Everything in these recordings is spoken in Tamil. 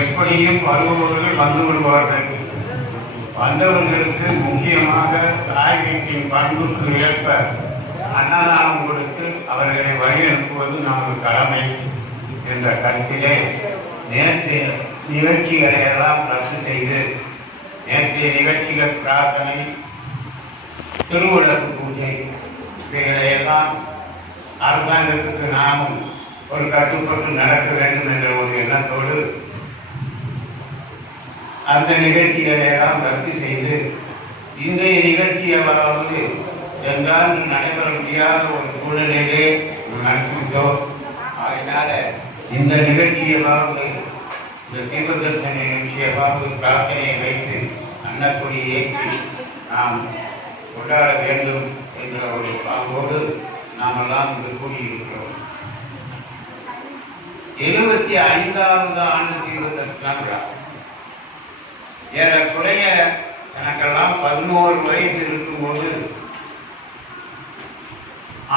எப்படியும் வருபவர்கள் வந்து விடுவார்கள். வந்தவர்களுக்கு முக்கியமாக தாய் வீட்டின் பண்புக்கு ஏற்ப அன்னதானம் கொடுத்து அவர்களை வழி அனுப்புவது நமது கடமை என்ற கருத்திலே நேற்றைய நிகழ்ச்சிகளை எல்லாம் ரத்து செய்து நேற்றைய நிகழ்ச்சிகள் பிரார்த்தனை, திருவிளக்கு பூஜை இவைகளையெல்லாம் அரசாங்கத்துக்கு நாமும் ஒரு கட்டுப்பட்டு நடக்க வேண்டும் என்ற ஒரு எண்ணத்தோடு அந்த நிகழ்ச்சிகளை எல்லாம் ரத்து செய்து இன்றைய நிகழ்ச்சியாவது என்றால் நடைபெற முடியாத ஒரு சூழ்நிலையிலே நடத்திவிட்டோம். அதனால இந்த நிகழ்ச்சியாவது, இந்த தீபதர்சன நிகழ்ச்சியாவது பிரார்த்தனையை வைத்து அன்னக்குடி ஏற்றி நாம் கொண்டாட வேண்டும் என்ற ஒரு பாங்கோடு நாமெல்லாம் இங்கு கூடியிருக்கிறோம். 75வது ஆண்டு தீபதர்சன விழா. ஏறக்குறைய எனக்கெல்லாம் 11 வயது இருக்கும்போது,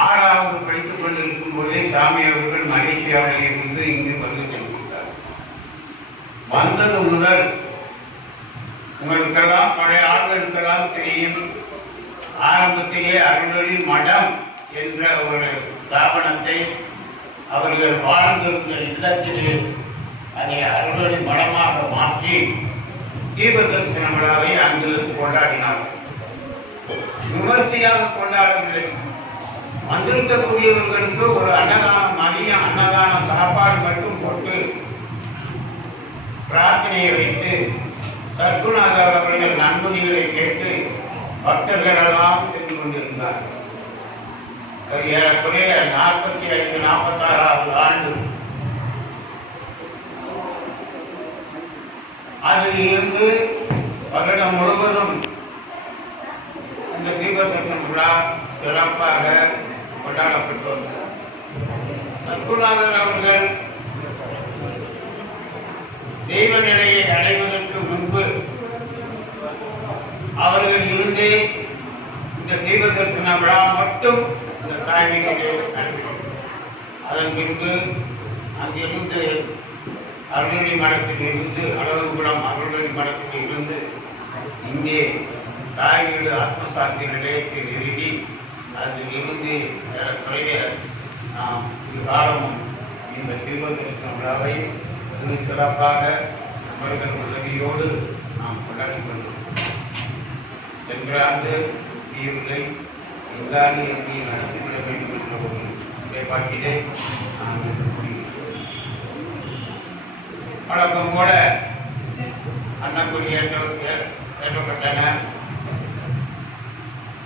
6வது படித்துக் கொண்டிருக்கும் போதே சாமி அவர்கள் மலேசியாவில் இருந்து இங்கு வந்து சென்றிருந்தார். வந்தது முதல் உங்களுக்கெல்லாம் பழைய ஆண்களுக்கெல்லாம் தெரியும், ஆரம்பத்திலே அருளொளி மடம் என்ற ஒரு ஸ்தாபனத்தை அவர்கள் வாழ்ந்திருந்த இல்லத்திலே அதை அருளொளி மடமாக மாற்றி தீபதர்சன விழாவை அங்கு கொண்டாடினார்கள். விமர்சையாக கொண்டாடவில்லை. வந்திருக்கக்கூடியவர்களுக்கு ஒரு அன்னதானம், மதியம் அன்னதான சாப்பாடு மட்டும் போட்டு பிரார்த்தனையை வைத்து சர்க்குநாதர் அவர்கள் அனுமதிகளை கேட்டு பக்தர்களெல்லாம் சென்று கொண்டிருந்தார்கள். ஏறக்குறைய 45, 46வது ஆண்டு. அதில் இருந்து வருடம் முழுவதும் இந்த தீபதர்சன விழா சிறப்பாக கொண்டாடப்பட்டு வந்தது. சர்க்குநாதர் அவர்கள் தெய்வ நிலையை அடைவதற்கு முன்பு அவர்கள் இருந்தே இந்த தீபதர்சன விழா மட்டும் இந்த தாய்மையிலே நடக்கிறது. அதன் பின்பு அங்கிருந்து அருளொளி மடத்தில் இருந்து, அழகுகுளம் அருளொளி மடத்தில் இருந்து இங்கே தாய் வீடு ஆத்மசாந்தி நிலையத்தை நிறுவி அதில் இருந்து ஏறக்குறைய நாம் காலமும் இந்த தீபதர்சன விழாவை சிறப்பாக அவர்கள் உதவியோடு நாம் கொண்டாடி கொண்டோம். சென்ற ஆண்டு தீவிரை இந்த ஆண்டு எப்படி நடத்திவிட வேண்டும் என்ற ஒரு நிலைப்பாட்டிலே நாம் வழக்கம் போல அன்னக்குடி ஏற்றப்பட்டன.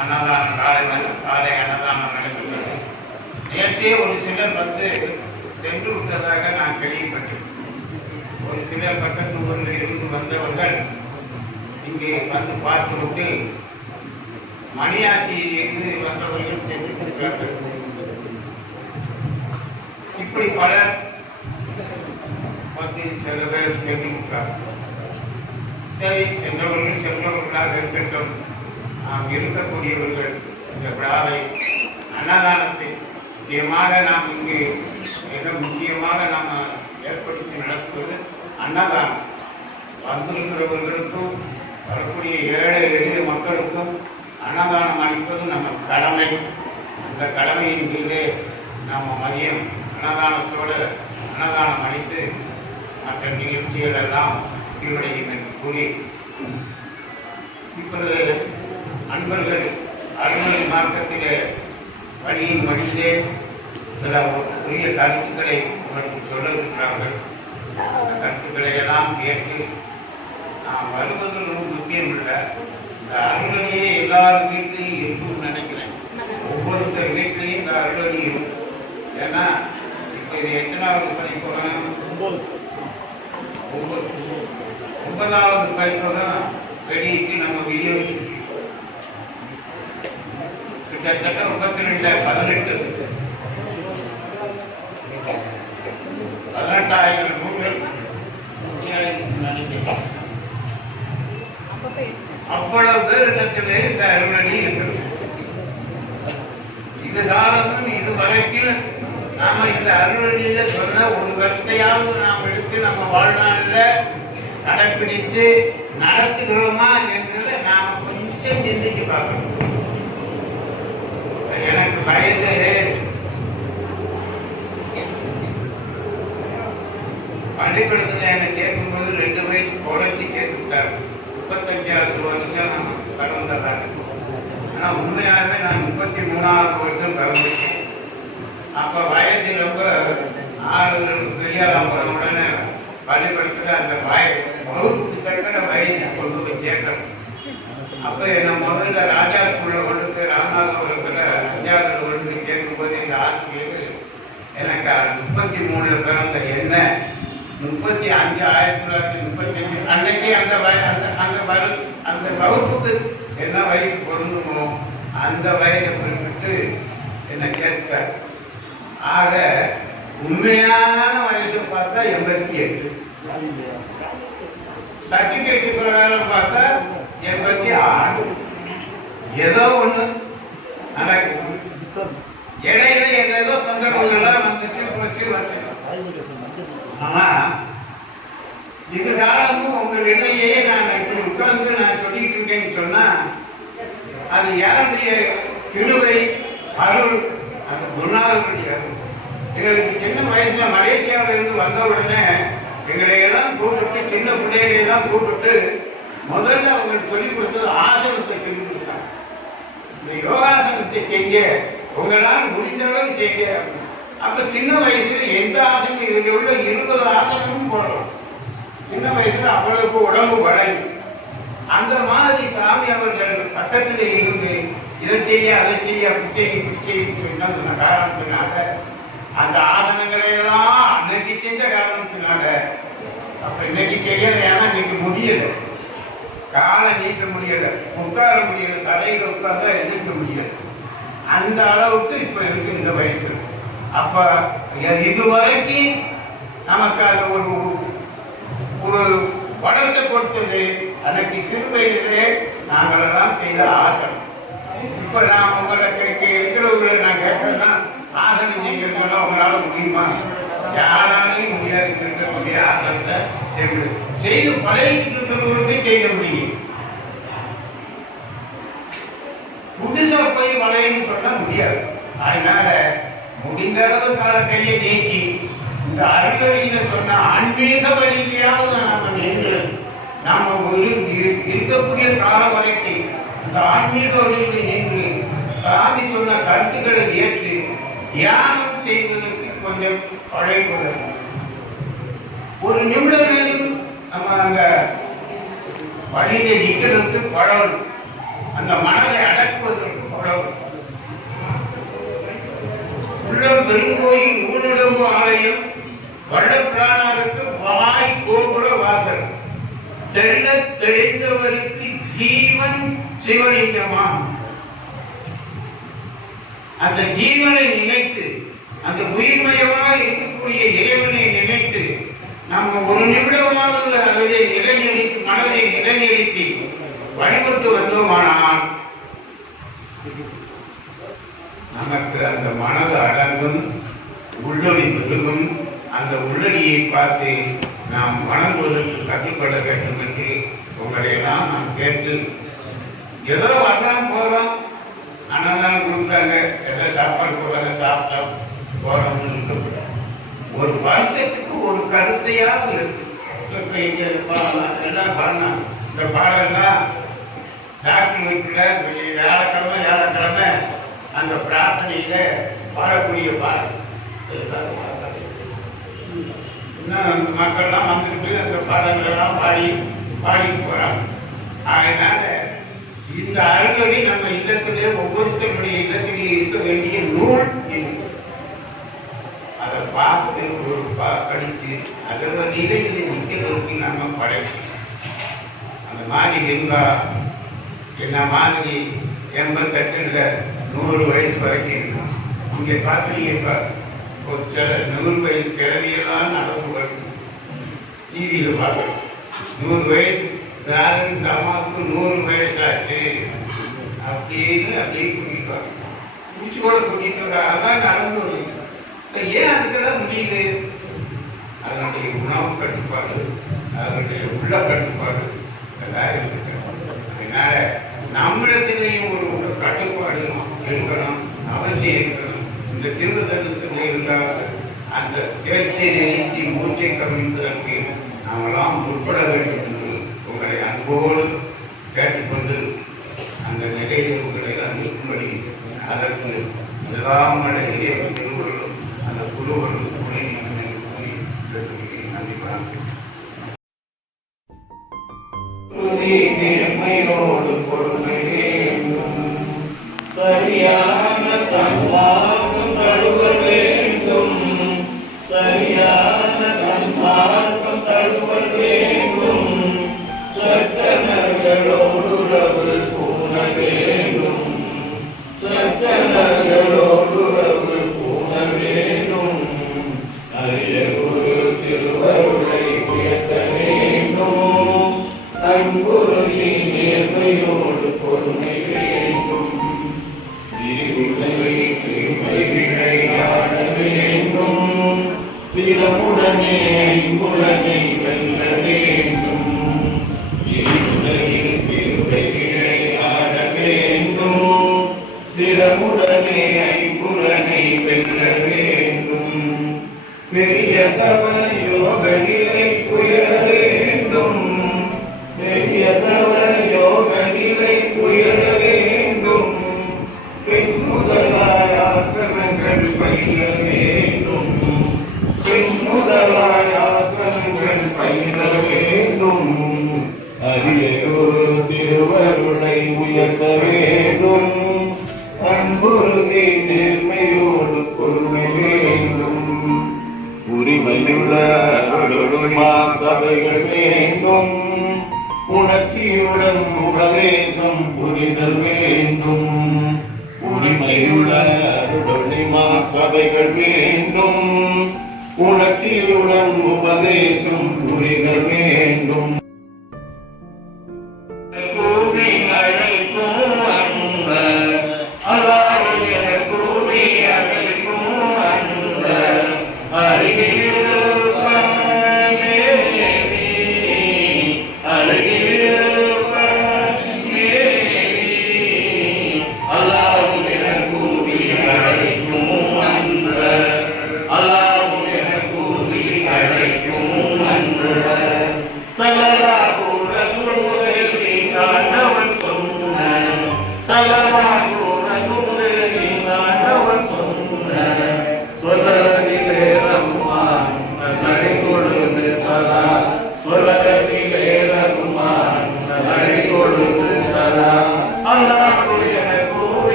அன்னதானம் காலை அன்னதானம் நடைபெற்றது. நேற்றே ஒரு சிலர் வந்து சென்று விட்டதாக நான் கேள்விப்பட்டேன். ஒரு சிலர் பக்கத்து ஊரில் இருந்து வந்தவர்கள் இங்கே வந்து பார்த்துவிட்டு மணியாட்சியிலிருந்து வந்தவர்கள் சென்றிருக்கிறார்கள். இப்படி பலர் வந்து சில பேர் சென்றிருக்கிறார்கள். சரி, சென்றவர்களாக இருக்கட்டும். நாம் இருக்கக்கூடியவர்கள் இந்த விழாவை, அன்னதானத்தை முக்கியமாக நாம் இங்கு மிக முக்கியமாக நாம் ஏற்படுத்தி நடத்துவது அன்னதானம். வந்திருக்கிறவர்களுக்கும் வரக்கூடிய ஏழை எளிய மக்களுக்கும் அன்னதானம் அளிப்பது நம்ம கடமை. அந்த கடமையின் கீழே நம்ம மதியம் அன்னதானத்தோடு அன்னதானம் அளித்து மற்ற நிகழ்ச்சிகள் எல்லாம் தீவடையும் என்று கூறி, இப்பொழுது அன்பர்கள் அருள்மொழி மார்க்கத்திலே வழியின் வழியிலே சில உரிய கருத்துக்களை உங்களுக்கு சொல்ல இருக்கிறார்கள். அந்த கருத்துக்களை எல்லாம் கேட்டு நாம் வருவது ரொம்ப முக்கியம் இல்லை. இந்த அருள்வழியே எல்லாரும் வீட்லையும் இருக்கும்னு நினைக்கிறேன். ஒவ்வொருத்தர் வீட்லையும் இந்த அருள்வழி இருக்கும். ஏன்னா இப்போ இது எத்தனாவது பதிப்புறம்? 9வது பதிப்புறம் வெளியிட்டு நம்ம விநியோகிச்சு கிட்டத்தட்ட 18,000 நூல்கள் நினைக்கிறேன். அவ்வளவு பேரிடத்திலே இந்த அருள்வழி இருக்கிறது. இது காலமும் இதுவரைக்கும் நாம இந்த அருள்வழியில சொன்ன ஒரு கருத்தையாவது நாம் எடுத்து எடுத்து நம்ம வாழ்நாளில் கடைப்பிடித்து நடத்துகிறோமா என்றதை நாம் கொஞ்சம் சிந்திச்சு பார்க்கணும். எனக்கு வயது பள்ளிக்கூடத்தில் என்னை சேர்க்கும்போது 2 வயசு குறைச்சி சேர்த்துக்கிட்டாரு. 35வது வருஷம் நான் கடந்தாங்க. ஆனால் உண்மையாகவே நான் 33வது வருஷம் பிறந்துட்டேன். அப்போ வயசு ரொம்ப பெரியாரம் போன உடனே பள்ளிக்கூடத்தில் அந்த வகுப்புக்கு தக்கிற வயசு கொண்டு போய் சேர்க்கணும். அப்போ என்னை முதல்ல ராஜா ஸ்கூலில் கொண்டு ராமநாதபுரத்தில் 5வது கொண்டு போய் சேர்க்கும்போது எங்கள் ஆசிரியருக்கு எனக்கு 33 பிறந்த என்ன 35 1935 அன்னைக்கு அந்த வகுப்புக்கு என்ன வயசு பொருந்துமோ அந்த வயதை குறிப்பிட்டு என்னை சேர்த்தார். ஆக உண்மையான வயசு பார்த்தா 88, சர்டிபிகேட் பிரகாரம் பார்த்தா 86. ஏதோ ஒண்ணு நடக்குது. இடையில ஏதேதோ தொந்தரவுகள்லாம் வந்துச்சு போச்சு வச்சு. ஆனா இது காலமும் உங்களிடையே நான் இப்படி உட்கார்ந்து நான் சொல்லிட்டு இருக்கேன்னு சொன்னா அது யாருடைய கிருபை அருள், அந்த குருநாதருடைய அருள். எங்களுக்கு சின்ன வயசுல மலேசியாவில இருந்து வந்த உடனே எங்களையெல்லாம் கூப்பிட்டு சின்ன பிள்ளைகளையெல்லாம் கூப்பிட்டு முதல்ல அவங்களுக்கு சொல்லிக் கொடுத்தது ஆசனத்தை சொல்லிக் கொடுத்தாங்க. இந்த யோகாசனத்தை செய்ய உங்களால் முடிந்த அளவு செய்ய. அப்ப சின்ன வயசுல எந்த ஆசனம் இதில் உள்ள 20 ஆசனமும் போடலாம். சின்ன வயசுல அவ்வளவுக்கு உடம்பு வளையும். அந்த மாதிரி சாமி அவர்கள் பக்கத்தில் இருந்து இதை செய்ய அதை செய்ய அப்படி செய்யும் சொன்ன காரணத்தினால அந்த ஆசனங்களை எல்லாம் அன்னைக்கு செஞ்ச காரணத்தினால அப்ப இன்னைக்கு செய்யல. ஏன்னா இன்னைக்கு முடியல, காலை நீட்ட முடியல, உட்கார முடியல, தலையில உட்கார்ந்தா எதிர்க்க முடியல. அந்த அளவுக்கு இப்ப இருக்கு இந்த வயசு. அப்ப இதுவரைக்கும் நமக்கு அது ஒரு படத்தை கொடுத்தது அன்னைக்கு சிறு வயதிலே நாங்களெல்லாம் செய்த ஆசனம். இப்ப நான் உங்களை இருக்கிறவங்களை நான் கேட்டேன்னா ஆசனம் செய்யறதுனா உங்களால முடியுமா? யாராலையும் முடியாது. இருக்கக்கூடிய ஆசனத்தை செய்து பழகிட்டு இருக்கிறவர்களுக்கு செய்ய முடியும். புதுசா போய் வளையன்னு சொல்ல முடியாது. அதனால முடிந்த அளவு கால கையை நீக்கி இந்த அருள்வழியில சொன்ன ஆன்மீக வழியிலேயாவது நாம நின்று நாம இருக்கக்கூடிய காலம் வரைக்கும் இந்த ஆன்மீக வழியில நின்று சாமி சொன்ன கருத்துக்களை ஏற்று தியானம் செய்வதற்கு கொஞ்சம் பழகுவதற்கு ஒரு நிமிடம் நேரம் நம்ம அங்க வழியில நிற்கிறதுக்கு பழகணும். அந்த மனதை அடக்குவதற்கு பழகணும். உள்ளம் பெருங்கோயில் ஊனிடம்பு ஆலயம் வல்லபிரானாருக்கு வாய் கோபுர வாசல் தெள்ள தெளிந்தவருக்கு ஜீவன் சிவலிங்கமா. அந்த ஜீவனை நினைத்து அந்த உயிர்மயமாக இருக்கக்கூடிய இறைவனை நினைத்து நம்ம ஒரு நிமிடமாவது அதிலே நிலைநிறுத்தி மனதை நிலைநிறுத்தி வழிபட்டு வந்தோமானால் நமக்கு அந்த மனது அடங்கும், உள்ளொளி பெருகும். அந்த உள்ளொளியை பார்த்து நாம் வணங்குவதற்கு கற்றுக்கொள்ள வேண்டும் என்று உங்களையெல்லாம் நாம் கேட்டு ஏதோ வரலாம் போகிறோம், அன்னதானம் கொடுக்குறாங்க, ஏதோ சாப்பாடு போடுறாங்க, சாப்பிட்டோம் போகிறோம்னு இருக்கக்கூடாது. ஒரு வருஷத்துக்கு ஒரு கருத்தையாவது இருக்கு. இப்போ இங்கே எல்லாம் பாடினாங்க. இந்த பாடலாம் டாக்டர் வீட்டில் வியாழக்கிழமை அந்த பிரார்த்தனையில பாடக்கூடிய பாடல் இன்னும் மக்கள்லாம் வந்துட்டு அந்த பாடல்கள்லாம் பாடி போறாங்க. அதனால இந்த அருள்வழி நம்ம இல்லத்திலே ஒவ்வொருத்தருடைய இல்லத்திலே இருக்க வேண்டிய நூல் இது. அதை பார்த்து ஒரு படித்து அதில் நிலையில நிற்கிறதுக்கு நம்ம படைக்கணும். அந்த மாதிரி இருந்தால் என்ன மாதிரி 88 100 வயசு வரைக்கும் இருக்கும். இங்கே பார்த்தீங்க ஒரு சில 100 வயசு கிழவியெல்லாம் நடந்து வரும். டிவியில் பார்க்கணும் 100 வயசு இந்த அம்மாவுக்கு 100 வயசாச்சு அப்படின்னு அப்படியே கூட்டிட்டு வர பிடிச்சி கூட கூட்டிட்டு வர. அதான் நடந்து வருது. ஏன் அதுக்கெல்லாம் முடியுது? அதனுடைய உணவு கட்டுப்பாடு, அதனுடைய உள்ள கட்டுப்பாடு எல்லாம் இருக்கு. அதனால நம்மிடத்திலேயும் ஒரு கட்டுப்பாடு இருக்கணும், அவசியம் இருக்கணும். இந்த திருவிதத்தில் இருந்தால் அந்த பேச்சை நிறுத்தி மூச்சை கவிழ்ந்ததற்கு நாமெல்லாம் உட்பட வேண்டும் என்று உங்களை அன்போடு கேட்டுக்கொண்டு அந்த நிலையில் உங்களை அனுப்பும்படி அதற்கு எல்லாம் அழகிய திருவள்ளும் அந்த குழுவர்களும் துணை நேர்மையோடு பொறுமை வேண்டும், சரியான சன்மார்க்கம் தழுவ வேண்டும், சரியான சன்மார்க்கம் தழுவ வேண்டும், சச்சனங்களோடு உறவு பூண வேண்டும், சச்சனங்களோடு உறவு பூண வேண்டும், அரிய குரு திருவருளை உயர்த்த வேண்டும், அன்புறுதி நேர்மையோடு பொறுமை வேண்டும், தீமை விளையாட வேண்டும், திறமுடனே ஐம்புலனை வெல்ல வேண்டும், திருமை விளையாட வேண்டும், திறமுடனே ஐம்புலனை வெல்ல வேண்டும், பெரிய தவ யோக நிலை உயர வேண்டும், பெரிய தவ யோக நிலை உயர வேண்டும், பெண் முதலாய் ஆசனங்கள் பயில வேண்டும், பெண் முதலாய் ஆசனங்கள் பயில வேண்டும், அரியொரு திருவருளை உயர்த்த வேண்டும், அன்புறுதி நேர்மையோடு பொறுமை வேண்டும், உரிமையுள்ள அருளுமா சபைகள் வேண்டும், உணர்ச்சியுடன் உபதேசம் புரிதல் வேண்டும், உரிமையுள்ள அருளிமா சபைகள் வேண்டும், உணர்ச்சியுடன் உபதேசம் புரிதல் வேண்டும், கூவி அழைக்கும் அன்ப அல்லாஹ் என கூவி அழைக்கும் அன்ப அருகில்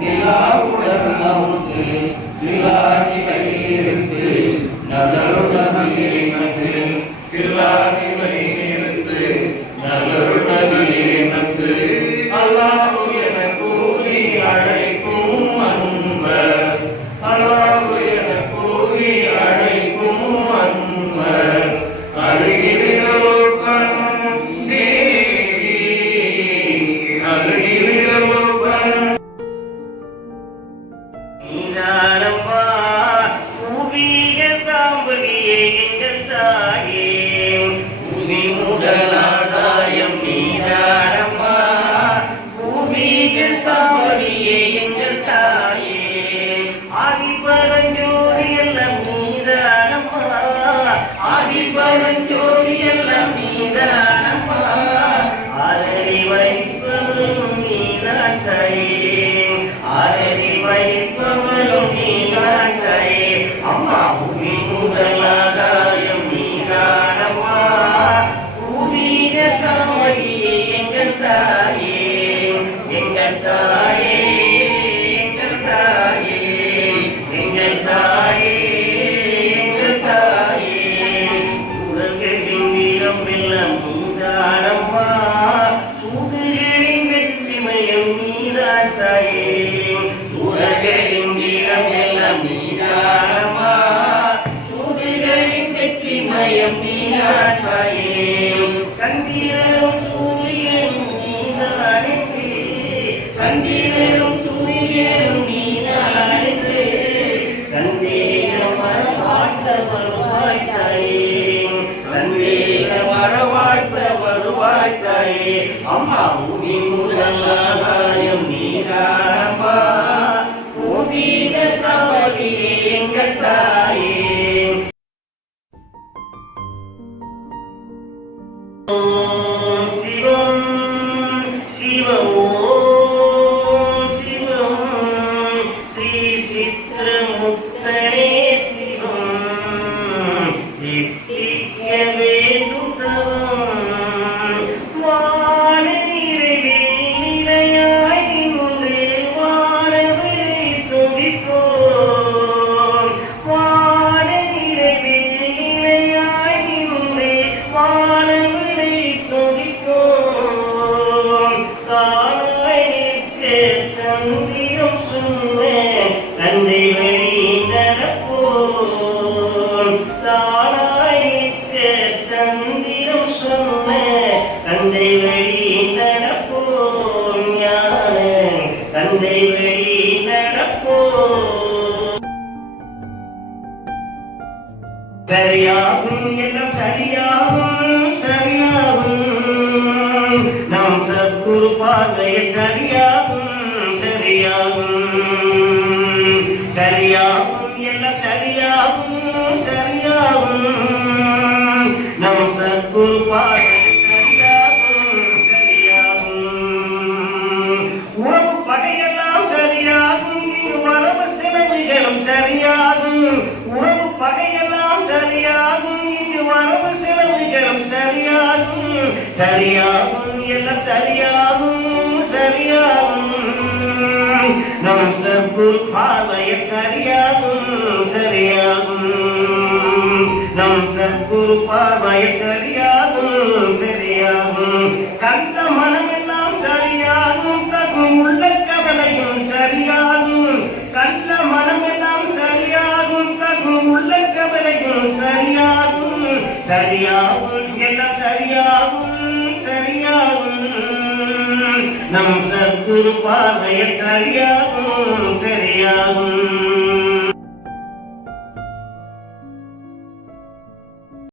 நிலாவுடன் மவுத்து சிலாடி கயிறு ஆதிபரஞ்சோதி எல்லாம் நீதானம்மா ஆரடி வைப்பவளும் நீதான் தாயே ஆரடி வைப்பவளும் நீதான் தாயே அம்மா பூமி முதலாதாயம் நீதானம்மா பூமீக சமரியே எங்கள் தாயே எங்கள் தாயே எங்கள் தாயே எங்கள் தாயே எங்கள் தாயே உலகின் வீரம் எல்லாம் நீதானம்மா சூரியனின் வெற்றிமயம் நீதான் தாயே உலகின் வீரம் எல்லாம் நீதானம்மா சூரியனின் வெற்றிமயம் நீதான் தாயே சந்திரனும் சூரியனும் நீதானே சந்திரனும் சூரியனும் நீதானே சந்தேகம் வரவாழ்த்த வருவாய் தாயே சந்தேகம் வரவாழ்த்த வருவாய் தாயே அம்மா பூமி முதலாதாயம் நீதானம்மா பூமீக சபரியே எங்கள் தாயே ஓம் சிவம் சிவம் ஓம் சிவம் ஸ்ரீ சித்திரமுக்தனே சிவம் தித்திக்க வேண்டும் தவம் வாழ நிறைவில் நிலையாய் நின்று வாழவரை துதிப்போம் வாழ நிறைவில் நிலையாய் நின்று வாழவரை துதிப்போம் தானாய் நிற்க தந்திரம் சொன்ன தந்தை வழி நடப்போம் தானாய் நிற்க தந்திரம் சொன்ன தந்தை வழி நடப்போம் ஞான தந்தை வழி நடப்போம் சரியாகும் எல்லாம் சரியாகும் சரியாகும் நம் சத்குரு பார்வையில் சரியாகும் சரியாகும் சரியாகும் எல்லாம் சரியாகும் சரியாகும் நம் சத்குரு பார்வையில் சரியாகும் சரியாகும் உறவு பகையெல்லாம் சரியாகும் வரவு செலவுகளும் சரியாகும் உறவு பகையெல்லாம் சரியாகும் வரவு செலவுகளும் சரியாகும் சரியாகும் எல்லாம் சரியாகும் சரியாகும் நம் சத்குரு பார்வையில் சரியாகும் சரியாகும் நம் சத்குரு பார்வையில் சரியாகும் சரியாகும் கண்ட மனமெல்லாம் சரியாகும் தகும் உள்ள கவலையும் சரியாகும் கண்ட மனமெல்லாம் சரியாகும் தகும் உள்ள கவலையும் சரியாகும் சரியாகும் எல்லாம் சரியாகும் சரியாகும் நம் சத்குரு பார்வையில் சரியாகும் சரியாகும்